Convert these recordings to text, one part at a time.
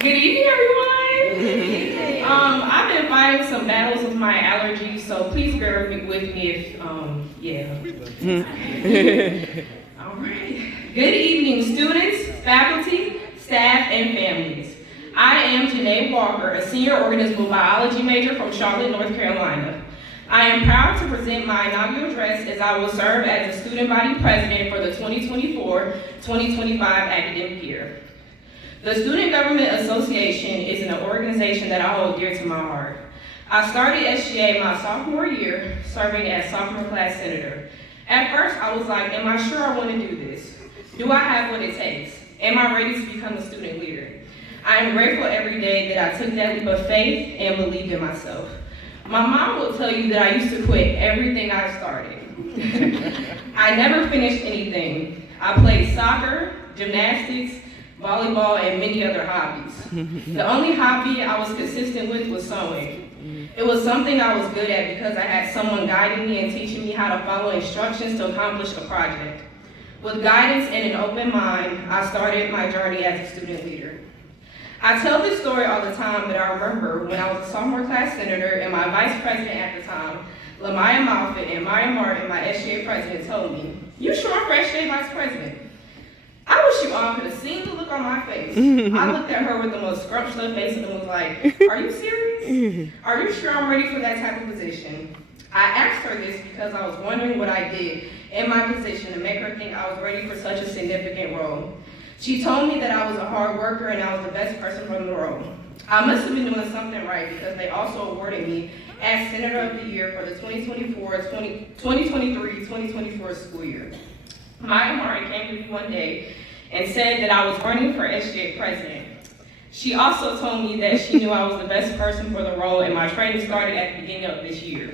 Good evening, everyone. I've been fighting some battles with my allergies, so please bear with me if, yeah. All right. Good evening, students, faculty, staff, and families. I am Johnae Walker, a senior organismal biology major from Charlotte, North Carolina. I am proud to present my inaugural address as I will serve as the student body president for the 2024-2025 academic year. The Student Government Association is an organization that I hold dear to my heart. I started SGA my sophomore year, serving as sophomore class senator. At first, I was like, am I sure I want to do this? Do I have what it takes? Am I ready to become a student leader? I am grateful every day that I took that leap of faith and believed in myself. My mom will tell you that I used to quit everything I started. I never finished anything. I played soccer, gymnastics, volleyball, and many other hobbies. The only hobby I was consistent with was sewing. It was something I was good at because I had someone guiding me and teaching me how to follow instructions to accomplish a project. With guidance and an open mind, I started my journey as a student leader. I tell this story all the time, but I remember when I was a sophomore class senator and my vice president at the time, Lamaya Moffitt and Maya Martin, my SGA president, told me, "You sure for SGA vice president?" I wish you all could have seen the look on my face. I looked at her with the most scrunched up face and was like, "Are you serious? Are you sure I'm ready for that type of position?" I asked her this because I was wondering what I did in my position to make her think I was ready for such a significant role. She told me that I was a hard worker and I was the best person for the role. I must have been doing something right because they also awarded me as Senator of the Year for the 2023-2024 school year. Maya Martin came to me one day and said that I was running for SGA president. She also told me that she knew I was the best person for the role and my training started at the beginning of this year.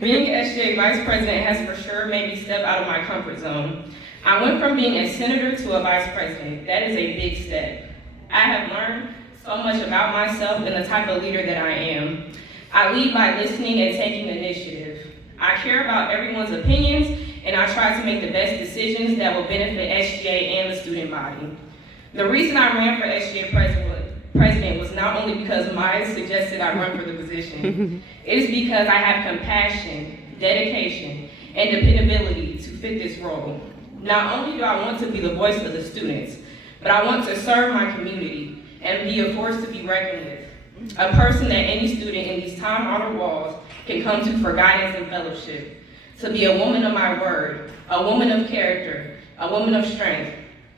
Being SGA vice president has for sure made me step out of my comfort zone. I went from being a senator to a vice president. That is a big step. I have learned so much about myself and the type of leader that I am. I lead by listening and taking initiative. I care about everyone's opinions and I try to make the best decisions that will benefit SGA and the student body. The reason I ran for SGA president was not only because Maya suggested I run for the position. It is because I have compassion, dedication, and dependability to fit this role. Not only do I want to be the voice of the students, but I want to serve my community and be a force to be reckoned with. A person that any student in these time-honored walls can come to for guidance and fellowship. To be a woman of my word, a woman of character, a woman of strength.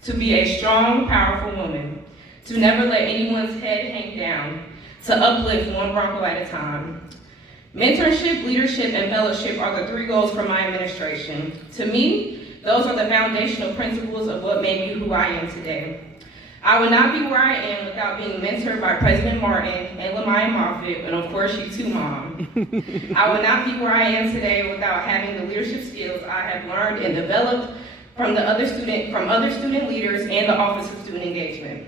To be a strong, powerful woman. To never let anyone's head hang down. To uplift one Bronco at a time. Mentorship, leadership, and fellowship are the three goals for my administration. To me, those are the foundational principles of what made me who I am today. I would not be where I am without being mentored by President Martin and Lamaya Moffitt, and of course you too, Mom. I would not be where I am today without having the leadership skills I have learned and developed from other student leaders and the Office of Student Engagement.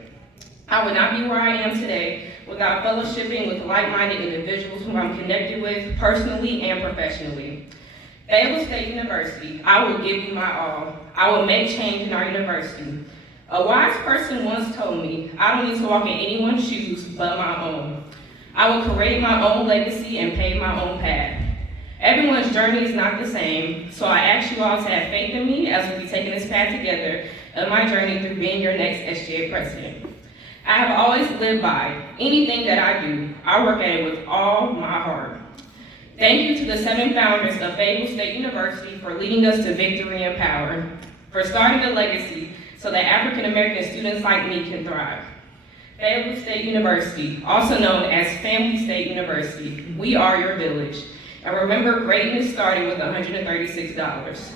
I would not be where I am today without fellowshipping with like-minded individuals whom I'm connected with personally and professionally. Fayetteville State University, I will give you my all. I will make change in our university. A wise person once told me, I don't need to walk in anyone's shoes but my own. I will create my own legacy and pave my own path. Everyone's journey is not the same, so I ask you all to have faith in me as we'll be taking this path together on my journey through being your next SGA president. I have always lived by anything that I do, I work at it with all my heart. Thank you to the 7 founders of Fayetteville State University for leading us to victory and power, for starting a legacy so that African American students like me can thrive. Fayetteville State University, also known as Family State University, we are your village. And remember, greatness started with $136.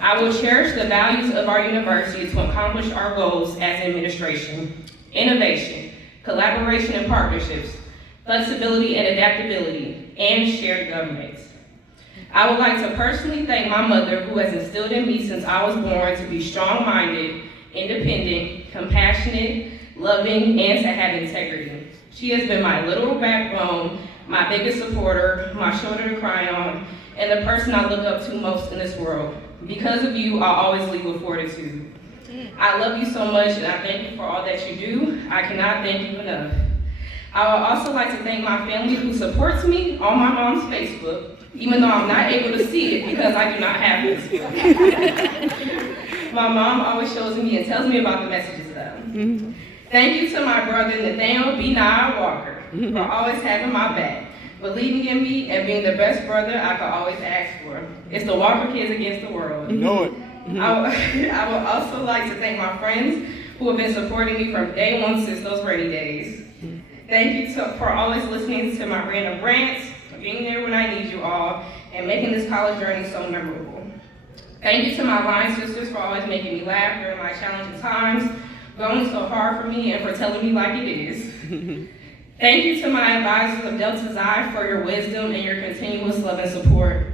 I will cherish the values of our university to accomplish our goals as administration: innovation, collaboration and partnerships, flexibility and adaptability, and shared governance. I would like to personally thank my mother, who has instilled in me since I was born to be strong-minded, independent, compassionate, loving, and to have integrity. She has been my literal backbone, my biggest supporter, my shoulder to cry on, and the person I look up to most in this world. Because of you, I'll always lead with fortitude. I love you so much, and I thank you for all that you do. I cannot thank you enough. I would also like to thank my family who supports me on my mom's Facebook, even though I'm not able to see it because I do not have Facebook. My mom always shows me and tells me about the messages though. Thank you to my brother Nathaniel B. Nye Walker for always having my back, believing in me, and being the best brother I could always ask for. It's the Walker kids against the world. You know it. I would also like to thank my friends who have been supporting me from day one since those rainy days. Thank you for always listening to my random rants, being there when I need you all, and making this college journey so memorable. Thank you to my line sisters for always making me laugh during my challenging times, going so hard for me, and for telling me like it is. Thank you to my advisors of Delta Xi for your wisdom and your continuous love and support.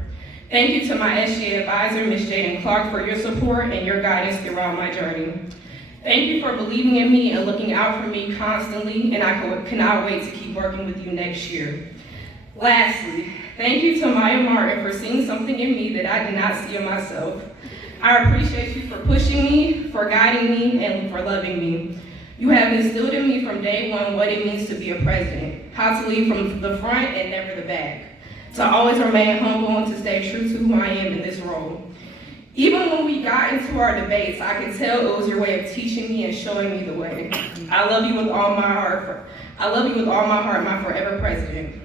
Thank you to my SGA advisor, Ms. Jaden Clark, for your support and your guidance throughout my journey. Thank you for believing in me and looking out for me constantly, and I cannot wait to keep working with you next year. Lastly, thank you to Maya Martin for seeing something in me that I did not see in myself. I appreciate you for pushing me, for guiding me, and for loving me. You have instilled in me from day one what it means to be a president, how to lead from the front and never the back, to always remain humble and to stay true to who I am in this role. Even when we got into our debates, I could tell it was your way of teaching me and showing me the way. I love you with all my heart. I love you with all my heart, my forever president.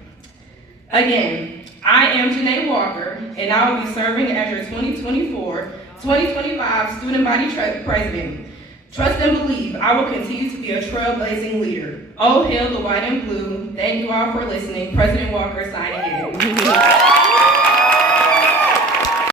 Again, I am Johnae Walker, and I will be serving as your 2024-2025 student body president. Trust and believe I will continue to be a trailblazing leader. Oh, hail the white and blue. Thank you all for listening. President Walker signing in.